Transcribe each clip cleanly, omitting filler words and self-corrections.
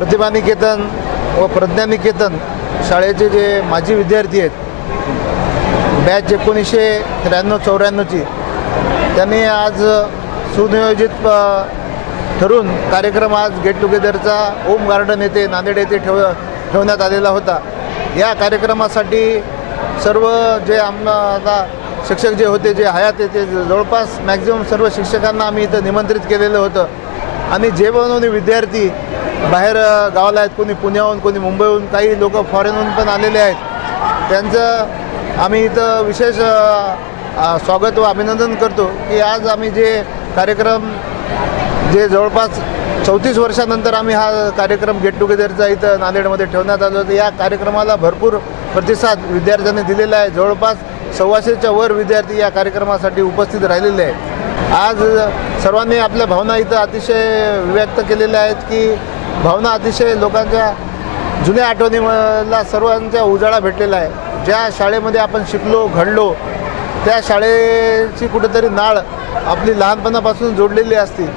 प्रतिभा निकेतन व प्रज्ञा निकेतन शाळेचे जे माजी विद्यार्थी आहेत, बॅच 1993-94ची, त्यांनी आज सुनियोजित ठरून कार्यक्रम आज गेट टुगेदरचा ओम गार्डन येथे नांदेड येथे ठेवण्यात आलेला होता। या कार्यक्रमासाठी सर्व जे आता शिक्षक जे होते, जे हयात ते जवळपास मॅक्झिमम सर्व शिक्षकांना आम्ही इथं निमंत्रित केलेलं होतं आणि जे पण विद्यार्थी बाहेर गावाला आहेत, कोणी पुण्याहून, कोणी मुंबईहून, काही लोक फॉरेनहून पण आलेले आहेत, त्यांचं आम्ही इथं विशेष स्वागत व अभिनंदन करतो की आज आम्ही जे कार्यक्रम जे जवळपास 34 वर्षानंतर आम्ही हा कार्यक्रम गेट टुगेदरचा इथं नांदेडमध्ये ठेवण्यात आलो होतं। या कार्यक्रमाला भरपूर प्रतिसाद विद्यार्थ्यांनी दिलेला आहे। जवळपास 125च्या वर विद्यार्थी या कार्यक्रमासाठी उपस्थित राहिलेले आहेत। आज सर्वांनी आपल्या भावना इथं अतिशय व्यक्त केलेल्या आहेत की भावना अतिशय लोकांच्या जुन्या आठवणीला सर्वांच्या उजाळा भेटलेला आहे। ज्या शाळेमध्ये आपण शिकलो, घडलो, त्या शाळेची कुठेतरी नाळ आपली लहानपणापासून जोडलेली असते।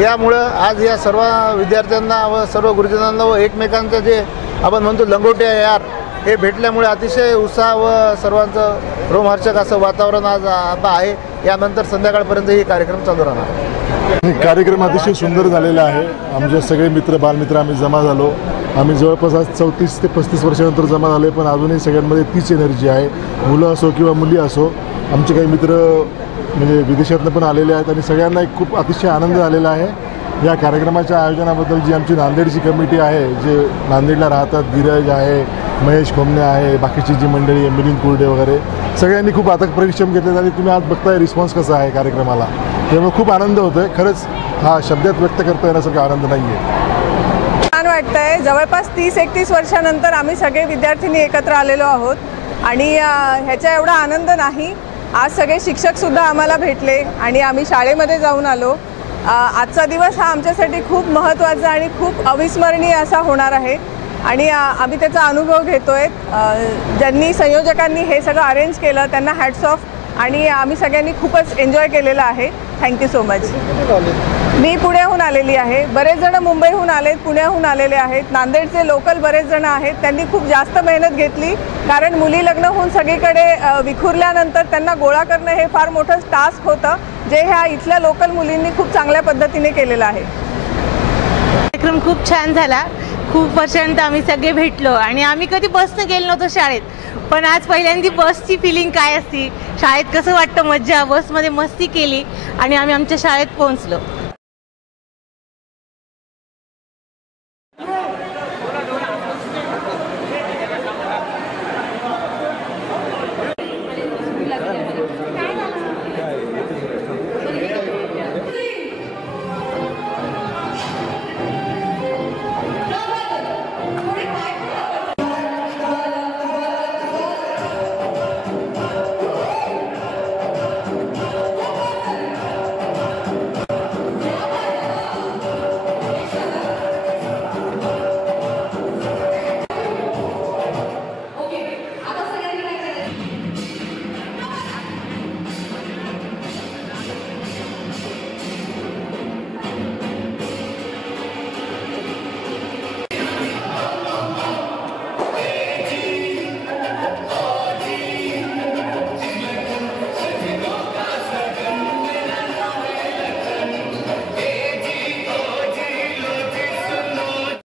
यामुळं आज या सर्व विद्यार्थ्यांना व सर्व गुरुजनांना व एकमेकांचं जे आपण म्हणतो लंगोट्या यार, हे भेटल्यामुळे अतिशय उत्साह व सर्वांचं रोमहर्षक असं वातावरण आज आता आहे। यानंतर संध्याकाळपर्यंत हे कार्यक्रम चालू राहणार। कार्यक्रम अतिशय सुंदर झालेला आहे। आमचे सगळे मित्र, बालमित्र आम्ही जमा झालो। आम्ही जवळपास आज 34 ते 35 वर्षानंतर जमा झाले, पण अजूनही सगळ्यांमध्ये तीच एनर्जी आहे। मुलं असो किंवा मुली असो, आमचे काही मित्र म्हणजे विदेशातनं पण आलेले आहेत आणि सगळ्यांना एक खूप अतिशय आनंद झालेला आहे। या कार्यक्रमाच्या आयोजनाबद्दल जी आमची नांदेडची कमिटी आहे, जे नांदेडला राहतात, धीरज आहे, महेश खोमने आहे, बाकीची जी मंडळी आहे, मिलिंद कुर्डे वगैरे, सगळ्यांनी खूप अथक परिश्रम घेतले आणि तुम्ही आज बघताय रिस्पॉन्स कसा आहे कार्यक्रमाला, त्यामुळे खूप आनंद होतोय। खरंच हा शब्दात व्यक्त करता येण्यासारखा आनंद नाही आहे। छान वाटतंय। जवळपास 30-31 वर्षानंतर आम्ही सगळे विद्यार्थ्यांनी एकत्र आलेलो आहोत आणि ह्याचा एवढा आनंद नाही। आज सगळे शिक्षकसुद्धा आम्हाला भेटले आणि आम्ही शाळेमध्ये जाऊन आलो। आजचा दिवस हा आमच्यासाठी खूप महत्त्वाचा आणि खूप अविस्मरणीय असा होणार आहे आणि आम्ही त्याचा अनुभव घेतोय। ज्यांनी संयोजकांनी हे सगळं अरेंज केलं त्यांना हॅट्स ऑफ आणि आम्ही सगळ्यांनी खूपच एन्जॉय केलेलं आहे। Thank you so much. मी पुण्याहून आलेली आहे, बरेच जण मुंबईहून आलेत, पुण्याहून आलेले आहेत, नांदेडचे लोकल बरेच जण आहेत। त्यांनी खूप जास्त मेहनत घेतली, कारण मुली लग्न होऊन सगळीकडे विखुरल्यानंतर त्यांना गोळा करणं हे फार मोठं टास्क होतं, जे ह्या इथल्या लोकल मुलींनी खूप चांगल्या पद्धतीने केलेलं आहे। कार्यक्रम खूप छान झाला। खूप वर्षांनंतर आम्ही सगळे भेटलो आणि आम्ही कधी बसनं गेलो नव्हतो शाळेत, पण आज पहिल्यांदा बसची फिलिंग काय असते, शाळेत कसं वाटतं, मज्जा, बसमध्ये मस्ती केली आणि आम्ही आमच्या शाळेत पोहोचलो।